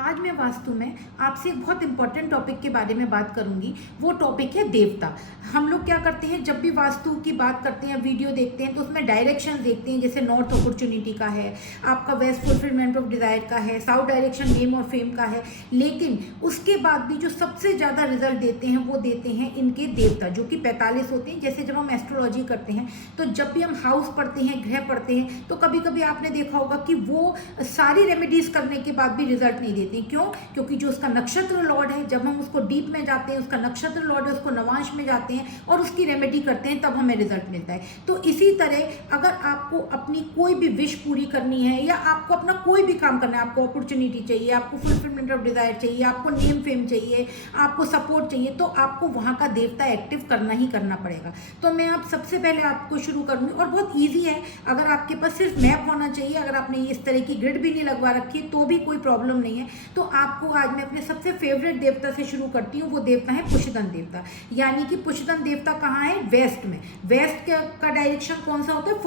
आज मैं वास्तु में आपसे एक बहुत इंपॉर्टेंट टॉपिक के बारे में बात करूंगी। वो टॉपिक है देवता। हम लोग क्या करते हैं, जब भी वास्तु की बात करते हैं, वीडियो देखते हैं, तो उसमें डायरेक्शन देखते हैं। जैसे नॉर्थ अपॉर्चुनिटी का है, आपका वेस्ट फुलफिलमेंट ऑफ डिजायर का है, साउथ डायरेक्शन नेम और फेम का है। लेकिन उसके बाद भी जो सबसे ज़्यादा रिजल्ट देते हैं वो देते हैं इनके देवता, जो कि 45 होते हैं। जैसे जब हम एस्ट्रोलॉजी करते हैं तो जब भी हम हाउस पढ़ते हैं, ग्रह पढ़ते हैं, तो कभी कभी आपने देखा होगा कि वो सारी रेमेडीज करने के बाद भी रिजल्ट नहीं देते। क्यों? क्योंकि जो उसका नक्षत्र लॉर्ड है, जब हम उसको डीप में जाते हैं, उसका नक्षत्र लॉर्ड है, उसको नवांश में जाते हैं और उसकी रेमेडी करते हैं, तब हमें रिजल्ट मिलता है। तो इसी तरह अगर आपको अपनी कोई भी विश पूरी करनी है या आपको अपना कोई भी काम करना है, आपको अपॉर्चुनिटी चाहिए, आपको फुलफिलमेंट ऑफ डिजायर चाहिए, आपको नेम फेम चाहिए, आपको सपोर्ट चाहिए, तो आपको वहाँ का देवता एक्टिव करना ही करना पड़ेगा। तो मैं आप सबसे पहले आपको शुरू करूँगी और बहुत ईजी है। अगर आपके पास सिर्फ मैप होना चाहिए, अगर आपने इस तरह की ग्रिड भी नहीं लगवा रखी है तो भी कोई प्रॉब्लम नहीं है। तो आपको आज मैं अपने सबसे फेवरेट देवता से शुरू करती हूँ। वो देवता है पुष्यधन देवता। यानी कि पुष्यधन देवता कहाँ है? वेस्ट में। वेस्ट का डायरेक्शन कौन सा होता है?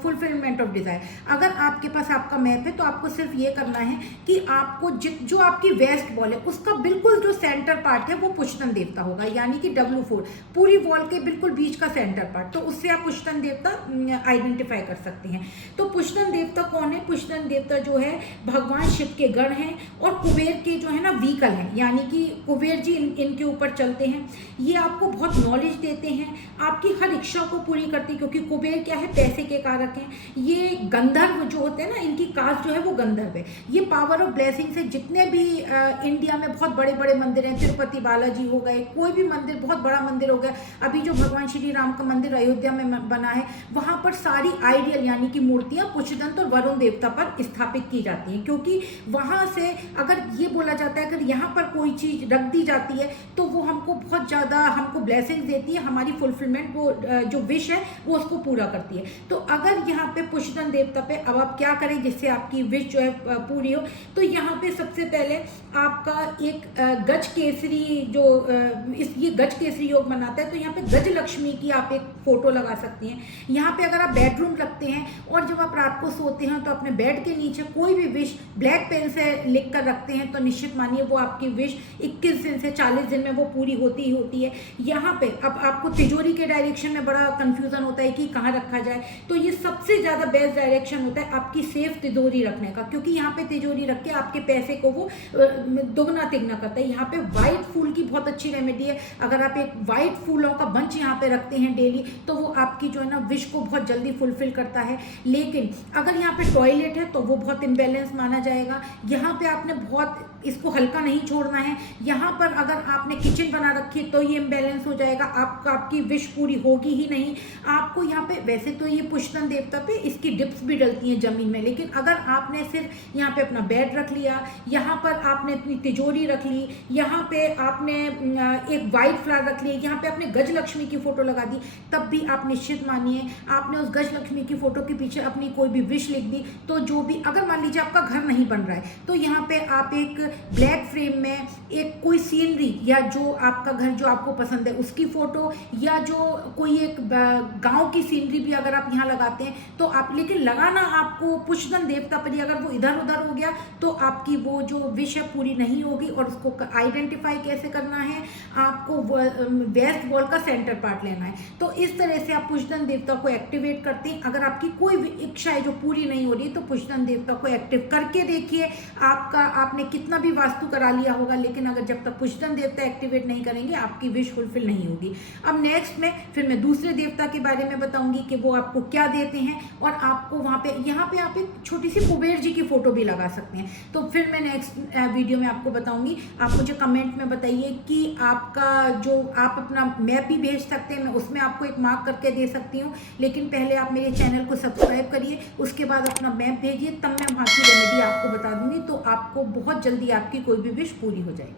Fulfilment of desire. अगर आपके पास आपका मैप है तो आपको सिर्फ ये करना है कि आपको जो आपकी वेस्ट वॉल है उसका बिल्कुल जो सेंटर पार्ट है वो पुष्यधन देवता होगा। यानी कि W4 पूरी वॉल के बिल्कुल बीच का सेंटर पार्ट, तो उससे आप पुष्यधन देवता आइडेंटिफाई कर सकते हैं। तो पुष्यधन देवता कौन है? पुष्यधन देवता जो है भगवान शिव के गण हैं और कुबेर के जो है ना व्हीकल हैं। यानी कि कुबेर जी इनके ऊपर चलते हैं। ये आपको बहुत नॉलेज देते हैं, आपकी हर इच्छा को पूरी करते हैं, क्योंकि कुबेर क्या है? पैसे के कारक हैं। ये गंधर्व जो होते हैं ना, इनकी कास्ट जो है वो गंधर्व है। ये पावर ऑफ ब्लेसिंग से जितने भी इंडिया में बहुत बड़े बड़े मंदिर हैं, तिरुपति बालाजी हो गए, कोई भी मंदिर बहुत बड़ा मंदिर हो गया, अभी जो भगवान श्री राम का मंदिर अयोध्या में बना है, वहां पर सारी आइडियल यानी कि मूर्तियां पुष्यधन और वरुण देवता पर स्थापित की जाती हैं। क्योंकि वहां से अगर ये बोला जाता है अगर यहाँ पर कोई चीज रख दी जाती है तो वो हमको बहुत ज्यादा हमको ब्लेसिंग देती है, हमारी फुलफिलमेंट वो जो विश है वो उसको पूरा करती है। तो अगर यहाँ पे पुष्यधन देवता पे अब आप क्या करें जिससे आपकी विश जो है पूरी हो, तो यहाँ पे सबसे पहले आपका एक गज केसरी जो ये गज केसरी योग मनाता है, तो यहाँ पे गज लक्ष्मी की आप एक फोटो लगा सकती हैं। यहाँ पे अगर आप बेडरूम रखते हैं और जब आप रात को सोते हैं तो अपने बेड के नीचे कोई भी विश ब्लैक पेन से लिख कर रखते हैं, तो निश्चित मानिए वो आपकी विश 21 दिन से 40 दिन में वो पूरी होती ही होती है। यहाँ पे अब आपको तिजोरी के डायरेक्शन में बड़ा कंफ्यूजन होता है कि कहाँ रखा जाए, तो ये सबसे ज़्यादा बेस्ट डायरेक्शन होता है आपकी सेफ तिजोरी रखने का, क्योंकि यहाँ पे तिजोरी रख के आपके पैसे को वो दोगुना तिगुना करता है। यहाँ पे व्हाइट फूल की बहुत अच्छी रेमेडी है। अगर आप एक व्हाइट फूलों का बंच यहाँ पे रखते हैं डेली, तो वो आपकी जो है ना विश को बहुत जल्दी फुलफिल करता है। लेकिन अगर यहाँ पे टॉयलेट है तो वो बहुत इम्बैलेंस माना जाएगा। यहाँ पे आपने बहुत इसको हल्का नहीं छोड़ना है। यहाँ पर अगर आपने किचन बना रखी है तो ये इम्बैलेंस हो जाएगा, आपकी विश पूरी होगी ही नहीं। आपको यहाँ पे वैसे तो ये पुष्यधन देवता पे इसकी डिप्स भी डलती हैं जमीन में, लेकिन अगर आपने सिर्फ यहाँ पे अपना बेड रख लिया, यहाँ पर आपने अपनी तिजोरी रख ली, यहाँ पे आपने एक वाइट फ्लावर रख लिया, यहाँ पे आपने गज लक्ष्मी की फोटो लगा दी, तब भी आप निश्चित मानिए आपने उस गज लक्ष्मी की फोटो के पीछे अपनी कोई भी विश लिख दी, तो जो भी अगर मान लीजिए आपका घर नहीं बन रहा है तो यहाँ पे आप एक ब्लैक फ्रेम में एक कोई सीनरी या जो आपका घर जो आपको पसंद है उसकी फोटो, या जो कोई एक गांव की सीनरी भी अगर आप यहाँ लगाते हैं तो आप, लेकिन लगाना आपको पुष्यधन देवता पर ही। अगर वो इधर उधर हो गया तो आपकी वो जो विश है पूरी नहीं होगी। और उसको आइडेंटिफाई कैसे करना है? आपको वेस्ट वॉल का सेंटर पार्ट लेना है। तो इस तरह से आप पुष्यधन देवता को एक्टिवेट करते हैं। अगर आपकी कोई भी इच्छा है जो पूरी नहीं हो रही तो पुष्यधन देवता को एक्टिव करके देखिए। आपने कितना भी वास्तु करा लिया होगा, लेकिन अगर जब तक पुष्यधन देवता एक्टिवेट नहीं करेंगे आपकी विश फुलफिल नहीं होगी। अब नेक्स्ट में फिर मैं दूसरे देवता के बारे में बताऊंगी कि वो आपको क्या देते हैं, और आपको वहाँ पे यहाँ पे आप एक छोटी सी कुबेर जी की फोटो भी लगा सकते हैं। तो फिर मैं नेक्स्ट वीडियो में आपको बताऊंगी। आप मुझे कमेंट में बताइए कि आपका जो आप अपना मैप भी भेज सकते हैं, मैं उसमें आपको एक मार्क करके दे सकती हूँ। लेकिन पहले आप मेरे चैनल को सब्सक्राइब करिए, उसके बाद अपना मैप भेजिए, तब मैं वहाँ की रेमेडी आपको बता दूंगी। तो आपको बहुत जल्दी आपकी कोई भी विश पूरी हो जाएगी।